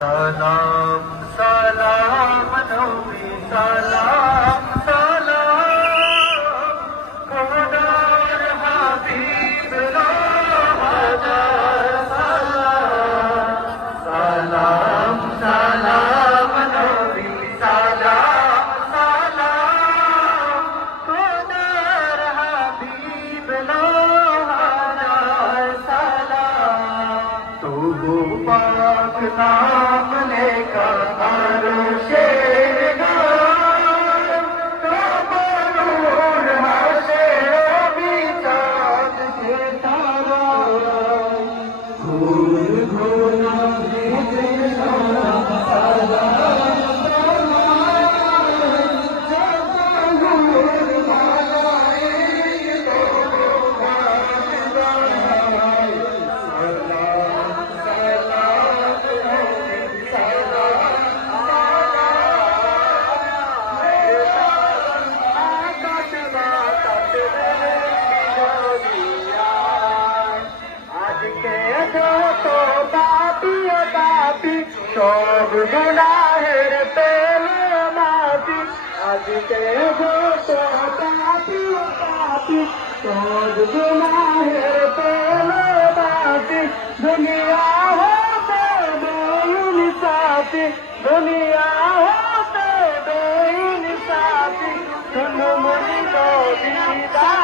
সালাম সালাম, নবী, সালাম সালাম। খোদার হাবিব, হাজার সালাম। সালাম সালাম, নবী, সালাম সালাম। খোদার হাবিব, হাজার সালাম। তবু পাক اپنا اپنے کا عرش گمر تيل باٽي اڄڪلهه پاپي تو দুনিয়া হতে هو دون ساڌي دنيا ساٿي.